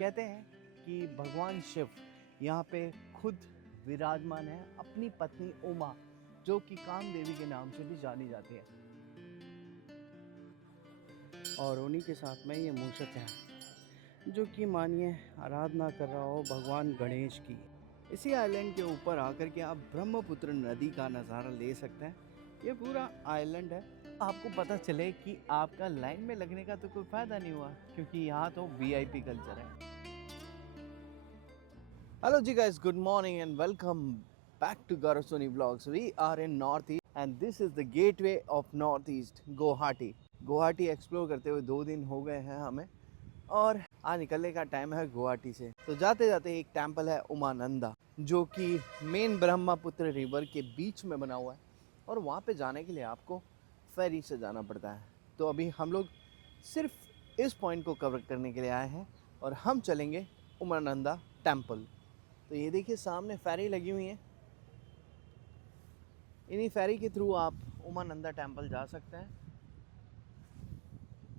कहते हैं कि भगवान शिव यहाँ पे खुद विराजमान है अपनी पत्नी उमा, जो कि कामदेवी के नाम से भी जानी जाती है। और उन्हीं के साथ में ये मूषक है, जो कि मानिए आराधना कर रहा हो भगवान गणेश की। इसी आइलैंड के ऊपर आकर के आप ब्रह्मपुत्र नदी का नज़ारा ले सकते हैं। ये पूरा आइलैंड है। आपको पता चले कि आपका लाइन में लगने का तो कोई फ़ायदा नहीं हुआ, क्योंकि यहाँ तो वीआईपी कल्चर है। Hello ji guys, good morning and welcome back to Gaurav Soni vlogs. We are in North East and this is the gateway of North East Guwahati. Guwahati explore करते हुए 2 दिन हो गए हैं हमें, और आज निकलने का टाइम है गुवाहाटी से। तो जाते जाते एक टेम्पल है उमानंदा, जो कि मेन ब्रह्मपुत्र रिवर के बीच में बना हुआ है, और वहाँ पे जाने के लिए आपको फेरी से जाना पड़ता है। तो अभी हम लोग सिर्फ इस पॉइंट को कवर करने के लिए आए हैं, और हम चलेंगे उमानंदा टेम्पल। तो ये देखिए सामने फेरी लगी हुई है, इन्हीं फेरी के थ्रू आप उमानंदा टेम्पल जा सकते हैं।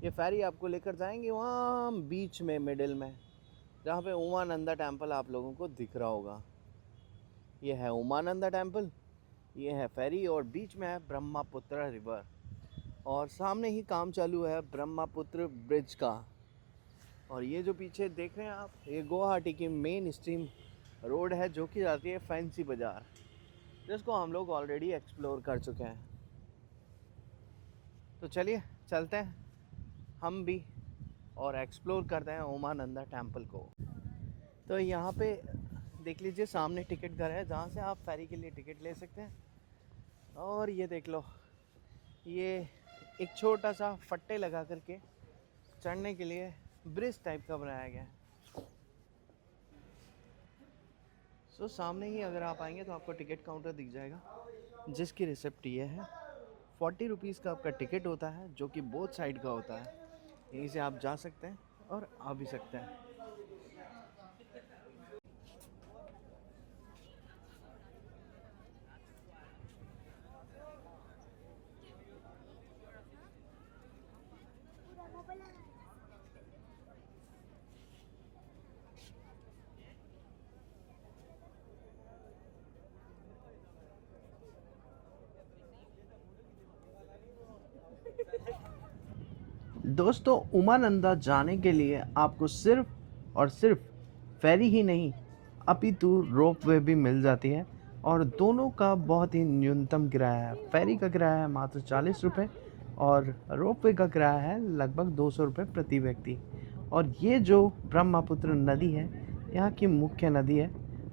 ये फेरी आपको लेकर जाएंगे वहाँ बीच में मिडिल में, जहाँ पे उमानंदा टेम्पल आप लोगों को दिख रहा होगा। ये है उमानंदा टेम्पल, ये है फेरी, और बीच में है ब्रह्मपुत्र रिवर, और सामने ही काम चालू है ब्रह्मपुत्र ब्रिज का। और ये जो पीछे देख रहे हैं आप, ये गुवाहाटी की मेन स्ट्रीम रोड है, जो कि जाती है फैंसी बाज़ार, जिसको हम लोग ऑलरेडी एक्सप्लोर कर चुके हैं। तो चलिए चलते हैं हम भी और एक्सप्लोर करते हैं उमानंदा टेम्पल को। तो यहाँ पे देख लीजिए सामने टिकट घर है, जहाँ से आप फेरी के लिए टिकट ले सकते हैं। और ये देख लो, ये एक छोटा सा फट्टे लगा करके चढ़ने के लिए ब्रिज टाइप का बनाया गया है। सो सामने ही अगर आप आएंगे तो आपको टिकट काउंटर दिख जाएगा, जिसकी रिसिप्ट ये है। 40 रुपीज़ का आपका टिकट होता है, जो कि बोथ साइड का होता है। यहीं से आप जा सकते हैं और आ भी सकते हैं। दोस्तों, उमानंदा जाने के लिए आपको सिर्फ और सिर्फ फेरी ही नहीं, अपितु रोप वे भी मिल जाती है, और दोनों का बहुत ही न्यूनतम किराया है। फेरी का किराया है मात्र 40 रुपये, और रोप वे का किराया है लगभग 200 रुपये प्रति व्यक्ति। और ये जो ब्रह्मपुत्र नदी है, यहाँ की मुख्य नदी है,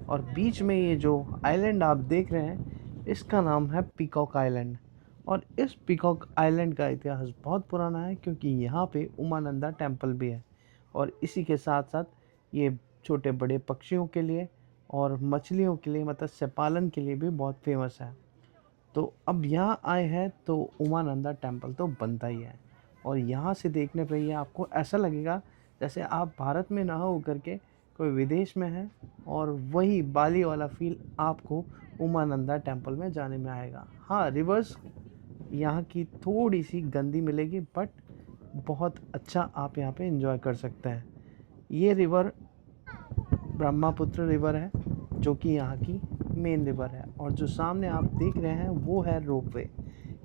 और बीच में ये जो आइलैंड आप देख रहे हैं, इसका नाम है पीकॉक आइलैंड। और इस पीकॉक आइलैंड का इतिहास बहुत पुराना है, क्योंकि यहाँ पे उमानंदा टेम्पल भी है, और इसी के साथ साथ ये छोटे बड़े पक्षियों के लिए और मछलियों के लिए, मत्स्य पालन के लिए भी बहुत फेमस है। तो अब यहाँ आए हैं तो उमानंदा टेम्पल तो बनता ही है, और यहाँ से देखने पर ये आपको ऐसा लगेगा जैसे आप भारत में ना हो करके कोई विदेश में है, और वही बाली वाला फील आपको उमानंदा टेम्पल में जाने में आएगा। हाँ, रिवर्स यहाँ की थोड़ी सी गंदी मिलेगी, बट बहुत अच्छा आप यहाँ पे एंजॉय कर सकते हैं। ये रिवर ब्रह्मपुत्र रिवर है, जो कि यहाँ की मेन रिवर है, और जो सामने आप देख रहे हैं वो है रोपवे।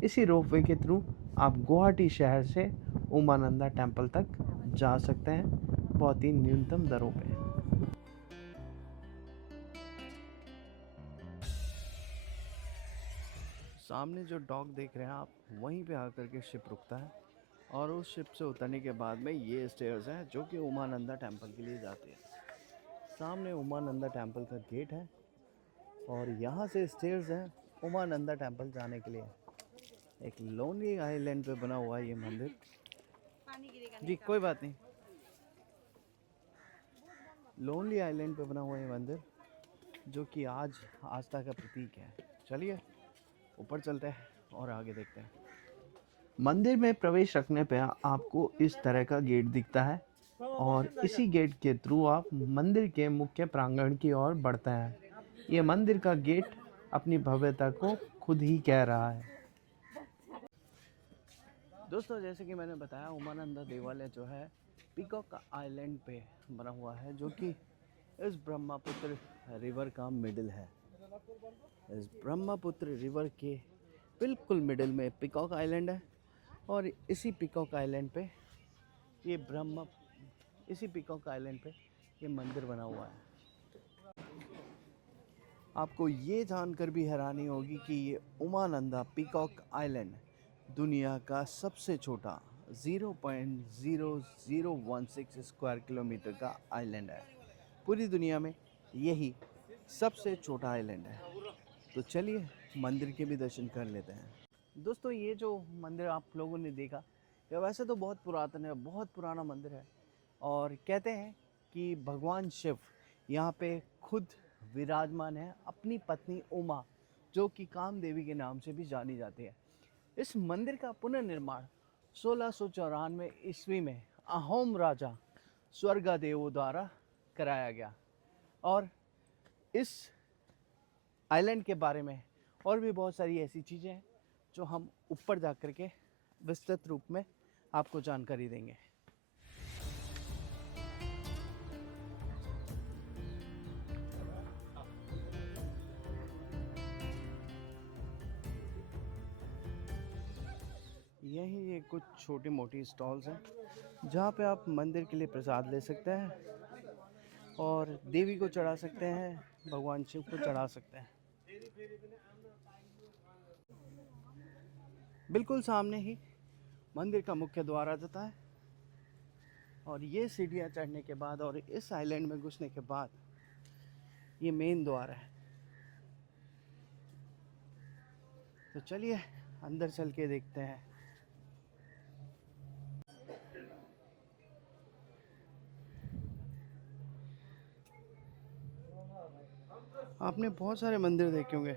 इसी रोपवे के थ्रू आप गुवाहाटी शहर से उमानंदा टेम्पल तक जा सकते हैं, बहुत ही न्यूनतम दरों पे। सामने जो डॉक देख रहे हैं आप, वहीं पे आकर के शिप रुकता है, और उस शिप से उतरने के बाद में ये स्टेयर्स हैं, जो कि उमानंदा टेम्पल के लिए जाते हैं। सामने उमानंदा टेम्पल का गेट है, और यहाँ से स्टेयर्स हैं उमानंदा टेम्पल जाने के लिए। एक लोनली आइलैंड पे बना हुआ है ये मंदिर। जी कोई बात नहीं। लोनली आइलैंड पे बना हुआ ये मंदिर, जो कि आज आस्था का प्रतीक है। चलिए ऊपर चलते हैं और आगे देखते हैं। मंदिर में प्रवेश रखने पे आपको इस तरह का गेट दिखता है, और इसी गेट के थ्रू आप मंदिर के मुख्य प्रांगण की ओर बढ़ते हैं। ये मंदिर का गेट अपनी भव्यता को खुद ही कह रहा है। दोस्तों, जैसे कि मैंने बताया, उमानंदा देवालय जो है पीकॉक आइलैंड पे बना हुआ है, जो कि इस ब्रह्मपुत्र रिवर का मिडिल है। इस ब्रह्मपुत्र रिवर के बिल्कुल मिडिल में पीकॉक आइलैंड है, और इसी पीकॉक आइलैंड पे ये इसी पीकॉक आइलैंड पे ये मंदिर बना हुआ है। आपको ये जानकर भी हैरानी होगी कि ये उमानंदा पीकॉक आइलैंड दुनिया का सबसे छोटा 0.0016 स्क्वायर किलोमीटर का आइलैंड है। पूरी दुनिया में यही सबसे छोटा आइलैंड है। तो चलिए मंदिर के भी दर्शन कर लेते हैं। दोस्तों, ये जो मंदिर आप लोगों ने देखा, ये वैसे तो बहुत पुरातन है, बहुत पुराना मंदिर है, और कहते हैं कि भगवान शिव यहाँ पे खुद विराजमान है अपनी पत्नी उमा, जो कि कामदेवी के नाम से भी जानी जाती है। इस मंदिर का पुनर्निर्माण 1694 ईस्वी में अहोम राजा स्वर्गदेव द्वारा कराया गया। और इस आइलैंड के बारे में और भी बहुत सारी ऐसी चीज़ें हैं जो हम ऊपर जा कर के विस्तृत रूप में आपको जानकारी देंगे। यही ये कुछ छोटी मोटी स्टॉल्स हैं जहाँ पे आप मंदिर के लिए प्रसाद ले सकते हैं और देवी को चढ़ा सकते हैं, भगवान शिव को चढ़ा सकते हैं। बिल्कुल सामने ही मंदिर का मुख्य द्वार आ जाता है, और ये सीढ़ियाँ चढ़ने के बाद और इस आइलैंड में घुसने के बाद ये मेन द्वार है। तो चलिए अंदर चल के देखते हैं। आपने बहुत सारे मंदिर देखे होंगे।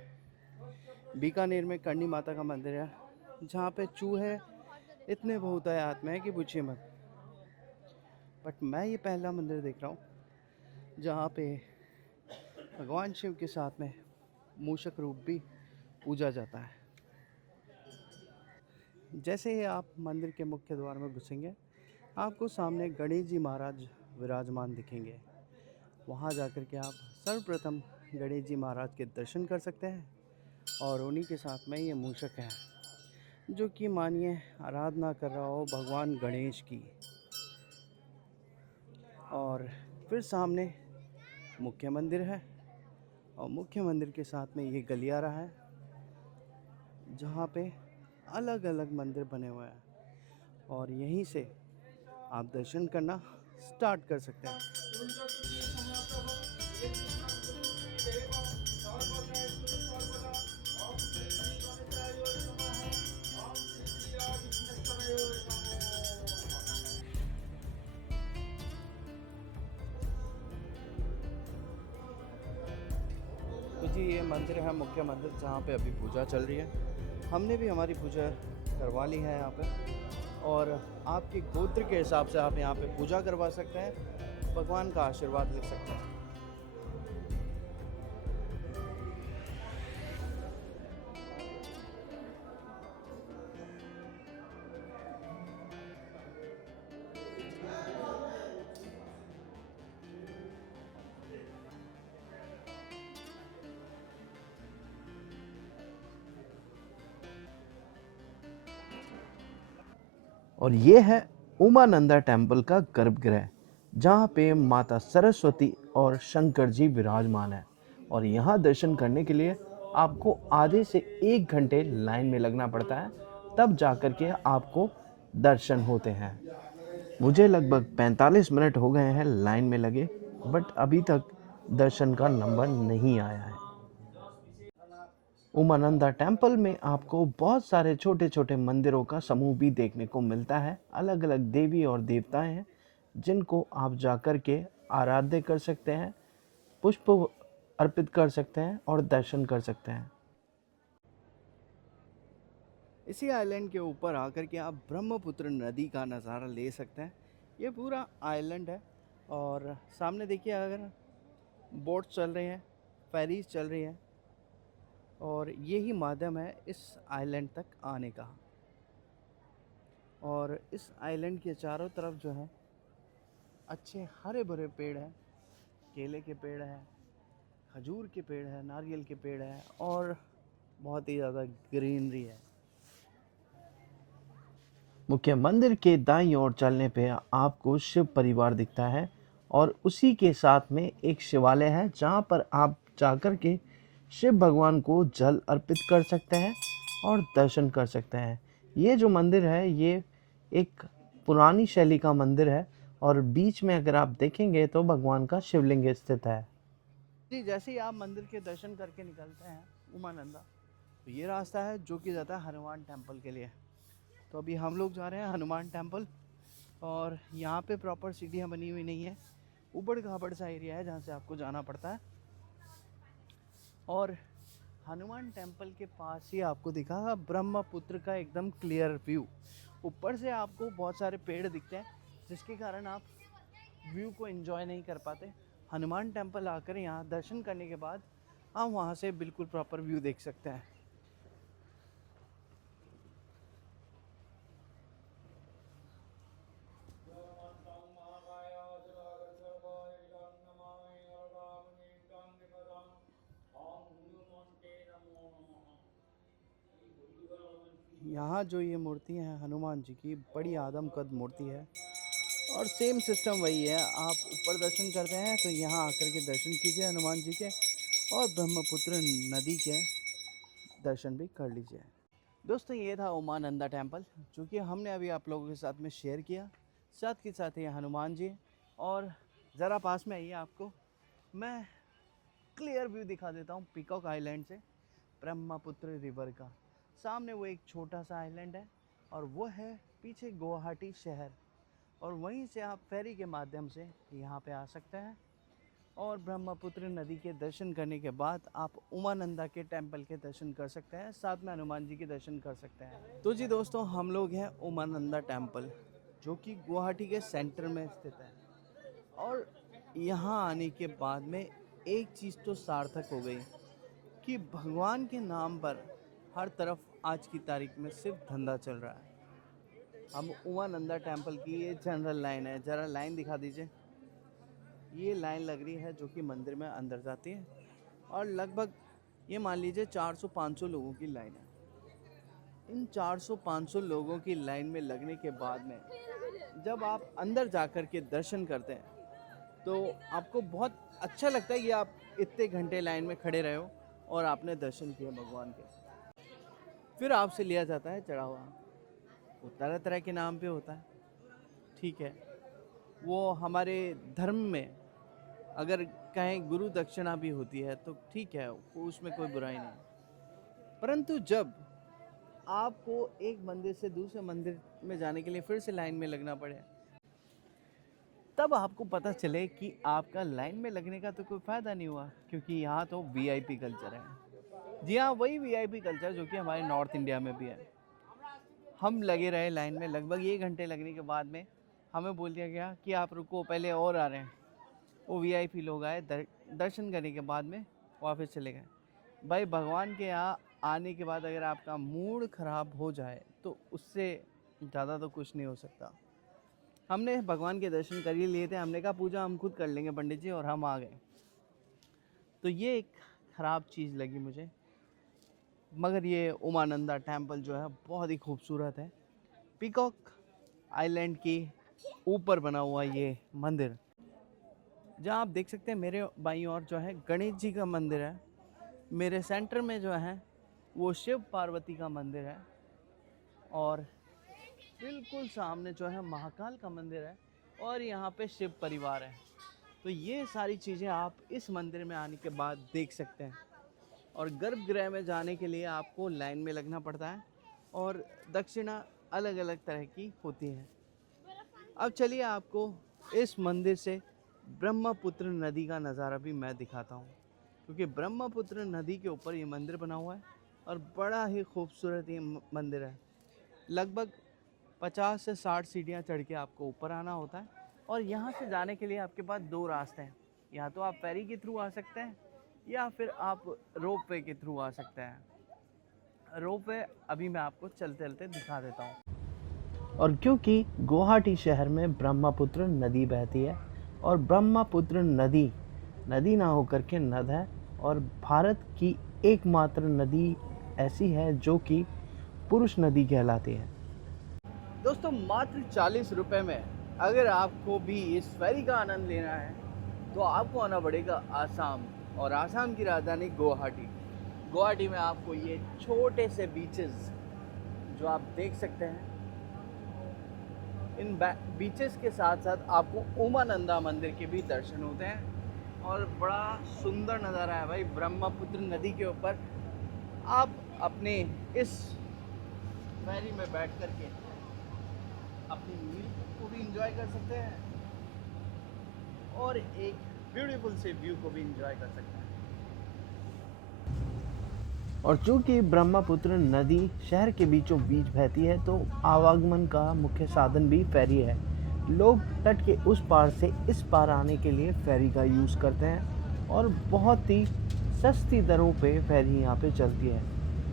बीकानेर में करणी माता का मंदिर है, जहाँ पे चूहे इतने बहुतायत में है कि पूछिए मत। बट मैं ये पहला मंदिर देख रहा हूँ जहाँ पे भगवान शिव के साथ में मूषक रूप भी पूजा जाता है। जैसे ही आप मंदिर के मुख्य द्वार में घुसेंगे, आपको सामने गणेश जी महाराज विराजमान दिखेंगे। वहाँ जाकर के आप सर्वप्रथम गणेश जी महाराज के दर्शन कर सकते हैं, और उन्हीं के साथ में ये मूषक है, जो कि मानिए आराधना कर रहा हो भगवान गणेश की। और फिर सामने मुख्य मंदिर है, और मुख्य मंदिर के साथ में ये गलियारा है, जहाँ पे अलग अलग मंदिर बने हुए हैं, और यहीं से आप दर्शन करना स्टार्ट कर सकते हैं। तो जी, ये मंदिर है मुख्य मंदिर, जहाँ पे अभी पूजा चल रही है। हमने भी हमारी पूजा करवा ली है यहाँ पे, और आपके गोत्र के हिसाब से आप यहाँ पे पूजा करवा सकते हैं, भगवान का आशीर्वाद ले सकते हैं। और ये है उमानंदा टेम्पल का गर्भगृह, जहाँ पे माता सरस्वती और शंकर जी विराजमान है। और यहाँ दर्शन करने के लिए आपको आधे से 1 घंटे लाइन में लगना पड़ता है, तब जाकर के आपको दर्शन होते हैं। मुझे लगभग 45 मिनट हो गए हैं लाइन में लगे, बट अभी तक दर्शन का नंबर नहीं आया है। उमानंदा टेम्पल में आपको बहुत सारे छोटे छोटे मंदिरों का समूह भी देखने को मिलता है। अलग अलग देवी और देवताएं हैं, जिनको आप जाकर के आराध्य कर सकते हैं, पुष्प अर्पित कर सकते हैं और दर्शन कर सकते हैं। इसी आइलैंड के ऊपर आकर के आप ब्रह्मपुत्र नदी का नज़ारा ले सकते हैं। ये पूरा आइलैंड है, और सामने देखिए अगर बोट चल रहे हैं, फेरीज चल रही हैं, और यही माध्यम है इस आइलैंड तक आने का। और इस आइलैंड के चारों तरफ जो है अच्छे हरे भरे पेड़ हैं, केले के पेड़ हैं, खजूर के पेड़ हैं, नारियल के पेड़ हैं और बहुत ही ज़्यादा ग्रीनरी है। मुख्य मंदिर के दाईं ओर चलने पे आपको शिव परिवार दिखता है और उसी के साथ में एक शिवालय है जहाँ पर आप जाकर के शिव भगवान को जल अर्पित कर सकते हैं और दर्शन कर सकते हैं। ये जो मंदिर है ये एक पुरानी शैली का मंदिर है और बीच में अगर आप देखेंगे तो भगवान का शिवलिंग स्थित है। जी, जैसे ही आप मंदिर के दर्शन करके निकलते हैं उमानंदा, तो ये रास्ता है जो कि जाता है हनुमान टेम्पल के लिए। तो अभी हम लोग जा रहे हैं हनुमान टेम्पल और यहाँ पे प्रॉपर सीढ़ियाँ बनी हुई नहीं है, ऊबड़ खाबड़ सा एरिया है जहाँ से आपको जाना पड़ता है। और हनुमान टेम्पल के पास ही आपको दिखा ब्रह्मपुत्र का एकदम क्लियर व्यू। ऊपर से आपको बहुत सारे पेड़ दिखते हैं जिसके कारण आप व्यू को एंजॉय नहीं कर पाते। हनुमान टेम्पल आकर यहाँ दर्शन करने के बाद आप वहाँ से बिल्कुल प्रॉपर व्यू देख सकते हैं। यहाँ जो ये मूर्ति है हनुमान जी की, बड़ी आदमकद मूर्ति है और सेम सिस्टम वही है। आप ऊपर दर्शन करते हैं तो यहाँ आकर के दर्शन कीजिए हनुमान जी के और ब्रह्मपुत्र नदी के दर्शन भी कर लीजिए। दोस्तों, ये था उमानंदा टेम्पल जो कि हमने अभी आप लोगों के साथ में शेयर किया। साथ के साथ ये हनुमान जी और ज़रा पास में आइए, आपको मैं क्लियर व्यू दिखा देता हूँ पीकॉक आइलैंड से ब्रह्मपुत्र रिवर का। सामने वो एक छोटा सा आइलैंड है और वो है पीछे गुवाहाटी शहर, और वहीं से आप फेरी के माध्यम से यहाँ पे आ सकते हैं और ब्रह्मपुत्र नदी के दर्शन करने के बाद आप उमानंदा के टेम्पल के दर्शन कर सकते हैं, साथ में हनुमान जी के दर्शन कर सकते हैं। तो जी दोस्तों, हम लोग हैं उमानंदा टेम्पल जो कि गुवाहाटी के सेंटर में स्थित है। और यहाँ आने के बाद में एक चीज़ तो सार्थक हो गई कि भगवान के नाम पर हर तरफ आज की तारीख में सिर्फ धंधा चल रहा है। हम उमानंदा टेम्पल की ये जनरल लाइन है, ज़रा लाइन दिखा दीजिए। ये लाइन लग रही है जो कि मंदिर में अंदर जाती है और लगभग ये मान लीजिए 400-500 लोगों की लाइन है। इन 400-500 लोगों की लाइन में लगने के बाद में जब आप अंदर जाकर के दर्शन करते हैं तो आपको बहुत अच्छा लगता है कि आप इतने घंटे लाइन में खड़े रहे हो और आपने दर्शन किए भगवान के। फिर आपसे लिया जाता है चढ़ावा। वो तरह तरह के नाम पे होता है, ठीक है। वो हमारे धर्म में अगर कहें गुरु दक्षिणा भी होती है तो ठीक है, उसमें कोई बुराई नहीं। परंतु जब आपको एक मंदिर से दूसरे मंदिर में जाने के लिए फिर से लाइन में लगना पड़े, तब आपको पता चले कि आपका लाइन में लगने का तो कोई फ़ायदा नहीं हुआ, क्योंकि यहाँ तो वीआईपी कल्चर है। जी हाँ, वही वीआईपी कल्चर जो कि हमारे नॉर्थ इंडिया में भी है। हम लगे रहे लाइन में लगभग 1 घंटे लगने के बाद में हमें बोल दिया गया कि आप रुको, पहले और आ रहे हैं। वो वीआईपी लोग आए, दर्शन करने के बाद में वापस चले गए। भाई, भगवान के यहाँ आने के बाद अगर आपका मूड ख़राब हो जाए तो उससे ज़्यादा तो कुछ नहीं हो सकता। हमने भगवान के दर्शन कर ही लिए थे, हमने कहा पूजा हम खुद कर लेंगे पंडित जी, और हम आ गए। तो ये एक ख़राब चीज़ लगी मुझे। मगर ये उमानंदा टेम्पल जो है बहुत ही खूबसूरत है। पीकॉक आइलैंड की ऊपर बना हुआ ये मंदिर, जहाँ आप देख सकते हैं मेरे बाईं ओर जो है गणेश जी का मंदिर है, मेरे सेंटर में जो है वो शिव पार्वती का मंदिर है, और बिल्कुल सामने जो है महाकाल का मंदिर है, और यहाँ पे शिव परिवार है। तो ये सारी चीज़ें आप इस मंदिर में आने के बाद देख सकते हैं। और गर्भगृह में जाने के लिए आपको लाइन में लगना पड़ता है और दक्षिणा अलग अलग तरह की होती है। अब चलिए आपको इस मंदिर से ब्रह्मपुत्र नदी का नज़ारा भी मैं दिखाता हूँ, क्योंकि ब्रह्मपुत्र नदी के ऊपर ये मंदिर बना हुआ है और बड़ा ही खूबसूरत ये मंदिर है। लगभग 50 से 60 सीढ़ियाँ चढ़ के आपको ऊपर आना होता है, और यहाँ से जाने के लिए आपके पास 2 रास्ते हैं। या तो आप फेरी के थ्रू आ सकते हैं या फिर आप रोप वे के थ्रू आ सकते हैं। रोप वे अभी मैं आपको चलते चलते दिखा देता हूँ। और क्योंकि गुवाहाटी शहर में ब्रह्मपुत्र नदी बहती है और ब्रह्मपुत्र नदी नदी ना होकर के नद है और भारत की एकमात्र नदी ऐसी है जो कि पुरुष नदी कहलाती है। दोस्तों मात्र 40 रुपये में अगर आपको भी इस फेरी का आनंद लेना है तो आपको आना पड़ेगा आसाम, और आसाम की राजधानी गुवाहाटी। गुवाहाटी में आपको ये छोटे से बीचेस जो आप देख सकते हैं, इन बीचेस के साथ साथ आपको उमानंदा मंदिर के भी दर्शन होते हैं और बड़ा सुंदर नज़ारा है भाई। ब्रह्मपुत्र नदी के ऊपर आप अपने इस फेरी में बैठ कर के अपनी मील को भी इंजॉय कर सकते हैं और एक ब्यूटीफुल से व्यू को भी इंजॉय कर सकते हैं। और चूंकि ब्रह्मपुत्र नदी शहर के बीचों बीच बहती है तो आवागमन का मुख्य साधन भी फेरी है। लोग तट के उस पार से इस पार आने के लिए फेरी का यूज़ करते हैं और बहुत ही सस्ती दरों पे फेरी यहाँ पे चलती है।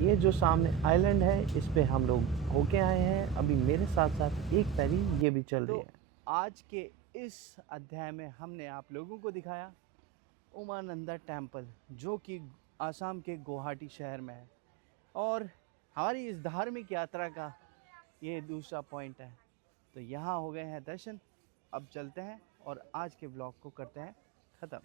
ये जो सामने आइलैंड है इस पे हम लोग होके आए हैं, अभी मेरे साथ साथ एक फेरी ये भी चल रही है। आज के इस अध्याय में हमने आप लोगों को दिखाया उमानंदा टेम्पल जो कि आसाम के गुवाहाटी शहर में है, और हमारी इस धार्मिक यात्रा का ये दूसरा पॉइंट है। तो यहाँ हो गए हैं दर्शन, अब चलते हैं और आज के ब्लॉग को करते हैं ख़त्म।